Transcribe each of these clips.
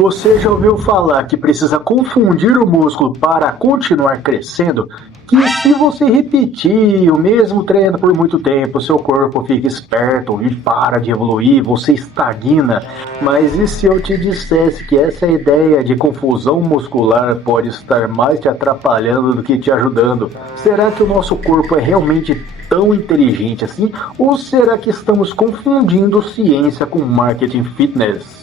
Você já ouviu falar que precisa confundir o músculo para continuar crescendo? Que se você repetir o mesmo treino por muito tempo, seu corpo fica esperto e para de evoluir, você estagna. Mas e se eu te dissesse que essa ideia de confusão muscular pode estar mais te atrapalhando do que te ajudando? Será que o nosso corpo é realmente tão inteligente assim? Ou será que estamos confundindo ciência com marketing fitness?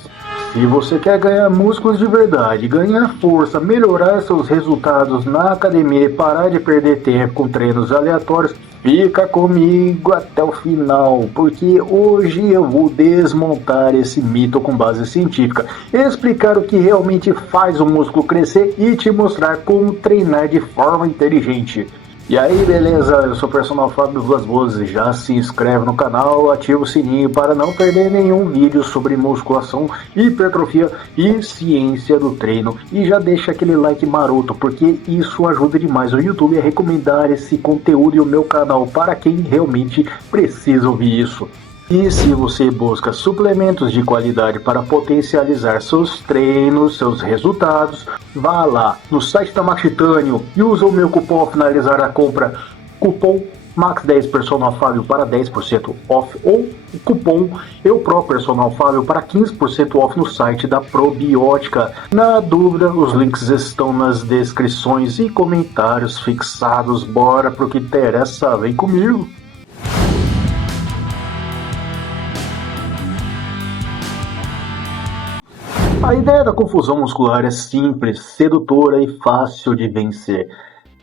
Se você quer ganhar músculos de verdade, ganhar força, melhorar seus resultados na academia e parar de perder tempo com treinos aleatórios, fica comigo até o final, porque hoje eu vou desmontar esse mito com base científica, explicar o que realmente faz o músculo crescer e te mostrar como treinar de forma inteligente. E aí, beleza? Eu sou o personal Fábio Vilas Boas. Já se inscreve no canal, ativa o sininho para não perder nenhum vídeo sobre musculação, hipertrofia e ciência do treino. E já deixa aquele like maroto, porque isso ajuda demais o YouTube a recomendar esse conteúdo e o meu canal para quem realmente precisa ouvir isso. E se você busca suplementos de qualidade para potencializar seus treinos, seus resultados, vá lá no site da Max Titânio e usa o meu cupom ao finalizar a compra, cupom MAX10 Personal Fábio para 10% off ou o cupom EUPRO Personal Fábio para 15% off no site da Probiótica. Na dúvida, os links estão nas descrições e comentários fixados. Bora pro que interessa, vem comigo! A ideia da confusão muscular é simples, sedutora e fácil de vencer.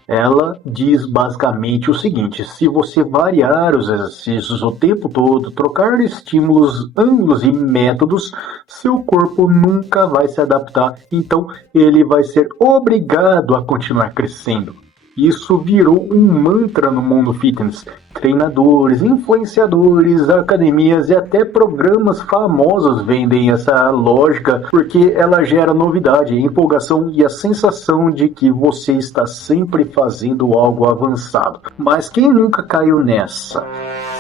Ela diz basicamente o seguinte: se você variar os exercícios o tempo todo, trocar estímulos, ângulos e métodos, seu corpo nunca vai se adaptar, então ele vai ser obrigado a continuar crescendo. Isso virou um mantra no mundo fitness. Treinadores, influenciadores, academias e até programas famosos vendem essa lógica porque ela gera novidade, empolgação e a sensação de que você está sempre fazendo algo avançado. Mas quem nunca caiu nessa?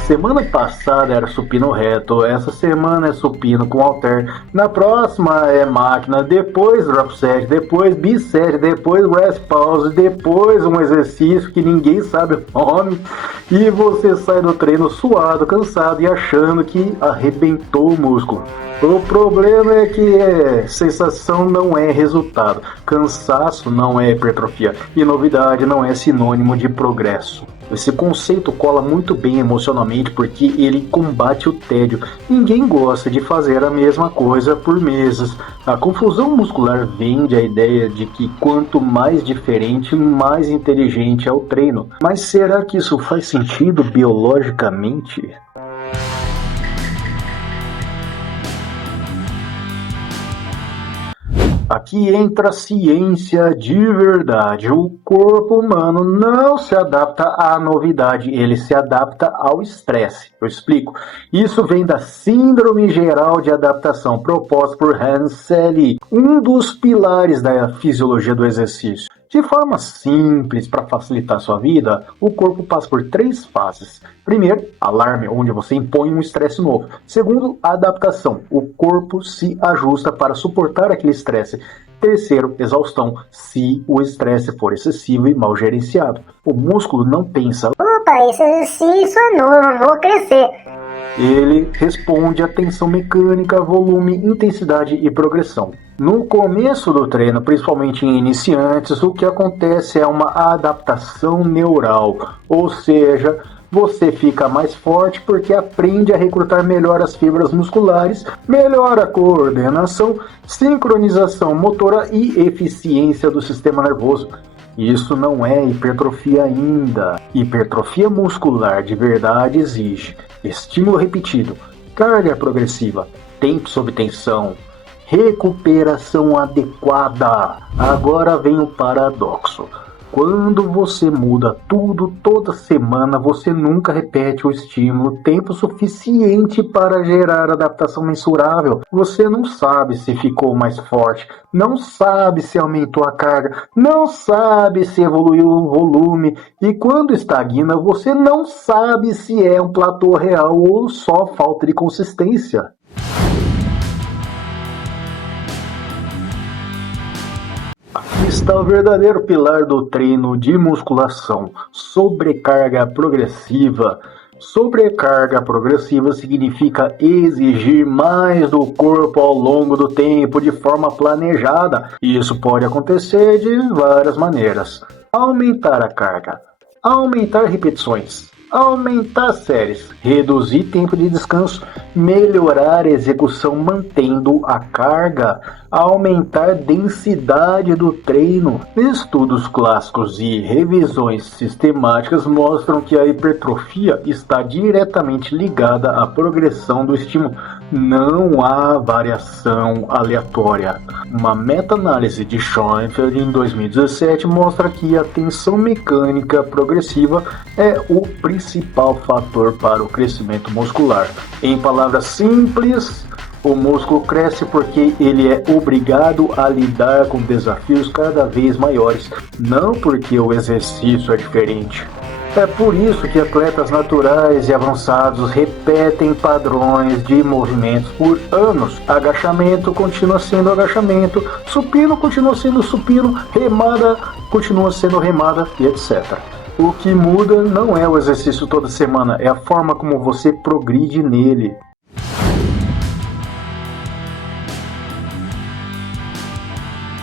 Semana passada era supino reto, essa semana é supino com halter, na próxima é máquina, depois drop set, depois biset, depois rest pause, depois um exercício que ninguém sabe o nome e você sai do treino suado, cansado e achando que arrebentou o músculo. O problema é que sensação não é resultado, cansaço não é hipertrofia e novidade não é sinônimo de progresso. Esse conceito cola muito bem emocionalmente porque ele combate o tédio. Ninguém gosta de fazer a mesma coisa por meses. A confusão muscular vende a ideia de que quanto mais diferente, mais inteligente é o treino. Mas será que isso faz sentido biologicamente? Aqui entra a ciência de verdade. O corpo humano não se adapta à novidade, ele se adapta ao estresse. Eu explico. Isso vem da Síndrome Geral de Adaptação, proposta por Hans Selye, um dos pilares da fisiologia do exercício. De forma simples, para facilitar sua vida, o corpo passa por 3 fases. Primeiro, alarme, onde você impõe um estresse novo. Segundo, adaptação. O corpo se ajusta para suportar aquele estresse. Terceiro, exaustão, se o estresse for excessivo e mal gerenciado. O músculo não pensa: opa, esse exercício é novo, vou crescer. Ele responde a tensão mecânica, volume, intensidade e progressão. No começo do treino, principalmente em iniciantes, o que acontece é uma adaptação neural, ou seja, você fica mais forte porque aprende a recrutar melhor as fibras musculares, melhora a coordenação, sincronização motora e eficiência do sistema nervoso. Isso não é hipertrofia ainda. Hipertrofia muscular de verdade exige estímulo repetido, carga progressiva, tempo sob tensão, recuperação adequada. Agora vem o paradoxo. Quando você muda tudo toda semana, você nunca repete o estímulo tempo suficiente para gerar adaptação mensurável. Você não sabe se ficou mais forte, não sabe se aumentou a carga, não sabe se evoluiu o volume. E quando estagna, você não sabe se é um platô real ou só falta de consistência. está o verdadeiro pilar do treino de musculação: sobrecarga progressiva. Sobrecarga progressiva significa exigir mais do corpo ao longo do tempo de forma planejada. Isso pode acontecer de várias maneiras: aumentar a carga, aumentar repetições, aumentar séries, reduzir tempo de descanso, melhorar a execução mantendo a carga, aumentar densidade do treino. Estudos clássicos e revisões sistemáticas mostram que a hipertrofia está diretamente ligada à progressão do estímulo. Não há variação aleatória. Uma meta-análise de Schoenfeld em 2017 mostra que a tensão mecânica progressiva é o principal fator para o crescimento muscular. Em palavras simples, o músculo cresce porque ele é obrigado a lidar com desafios cada vez maiores, não porque o exercício é diferente. É por isso que atletas naturais e avançados repetem padrões de movimentos por anos. Agachamento continua sendo agachamento, supino continua sendo supino, remada continua sendo remada e etc. O que muda não é o exercício toda semana, é a forma como você progride nele.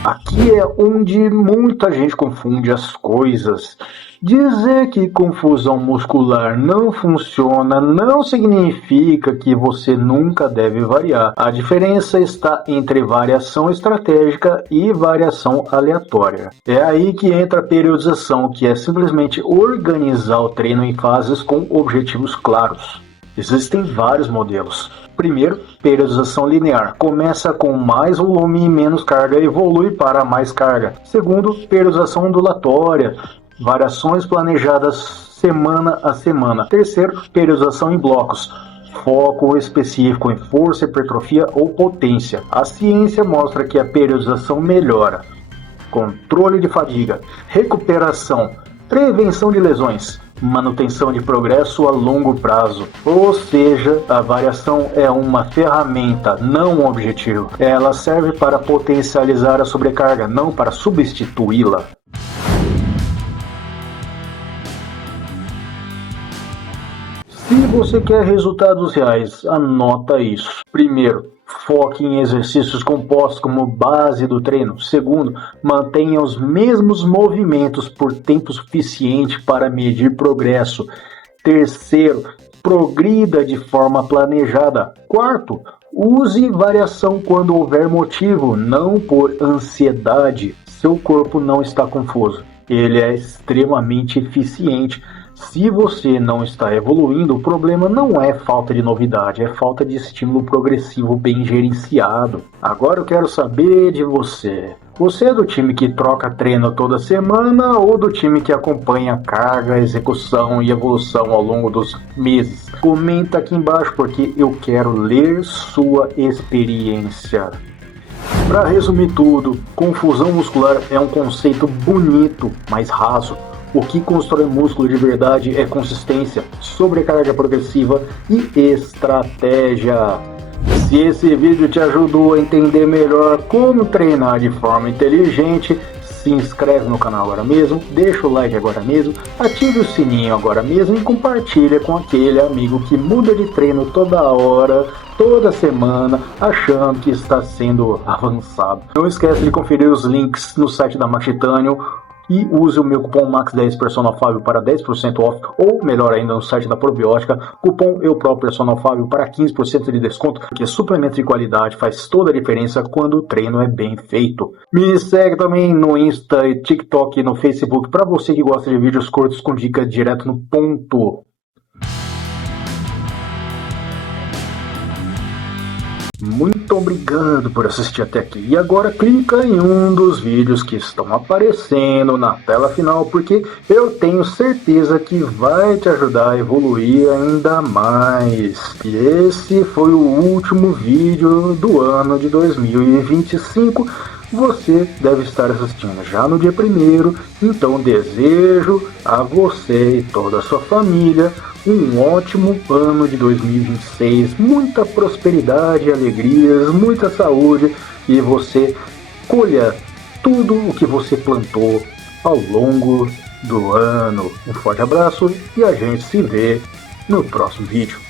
Aqui é onde muita gente confunde as coisas. Dizer que confusão muscular não funciona não significa que você nunca deve variar. A diferença está entre variação estratégica e variação aleatória. É aí que entra a periodização, que é simplesmente organizar o treino em fases com objetivos claros. Existem vários modelos. Primeiro, periodização linear. Começa com mais volume e menos carga e evolui para mais carga. Segundo, periodização ondulatória. Variações planejadas semana a semana. Terceiro, periodização em blocos. Foco específico em força, hipertrofia ou potência. A ciência mostra que a periodização melhora controle de fadiga, recuperação, prevenção de lesões, manutenção de progresso a longo prazo. Ou seja, a variação é uma ferramenta, não um objetivo. Ela serve para potencializar a sobrecarga, não para substituí-la. Se você quer resultados reais, anota isso. Primeiro, foque em exercícios compostos como base do treino. Segundo, mantenha os mesmos movimentos por tempo suficiente para medir progresso. Terceiro, progrida de forma planejada. Quarto, use variação quando houver motivo, não por ansiedade. Seu corpo não está confuso. Ele é extremamente eficiente. Se você não está evoluindo, o problema não é falta de novidade, é falta de estímulo progressivo bem gerenciado. Agora eu quero saber de você. Você é do time que troca treino toda semana ou do time que acompanha carga, execução e evolução ao longo dos meses? Comenta aqui embaixo porque eu quero ler sua experiência. Para resumir tudo, confusão muscular é um conceito bonito, mas raso. O que constrói músculo de verdade é consistência, sobrecarga progressiva e estratégia. Se esse vídeo te ajudou a entender melhor como treinar de forma inteligente, se inscreve no canal agora mesmo, deixa o like agora mesmo, ative o sininho agora mesmo e compartilha com aquele amigo que muda de treino toda hora, toda semana, achando que está sendo avançado. Não esquece de conferir os links no site da Max Titanium e use o meu cupom MAX10 PersonalFábio para 10% off, ou melhor ainda, no site da Probiótica, cupom EuProPersonalFábio para 15% de desconto, porque suplemento de qualidade faz toda a diferença quando o treino é bem feito. Me segue também no Insta e TikTok e no Facebook para você que gosta de vídeos curtos com dicas direto no ponto. Muito obrigado por assistir até aqui. E agora clica em um dos vídeos que estão aparecendo na tela final, porque eu tenho certeza que vai te ajudar a evoluir ainda mais. E esse foi o último vídeo do ano de 2025. Você deve estar assistindo já no dia 1º, então desejo a você e toda a sua família um ótimo ano de 2026, muita prosperidade, alegrias, muita saúde e você colha tudo o que você plantou ao longo do ano. Um forte abraço e a gente se vê no próximo vídeo.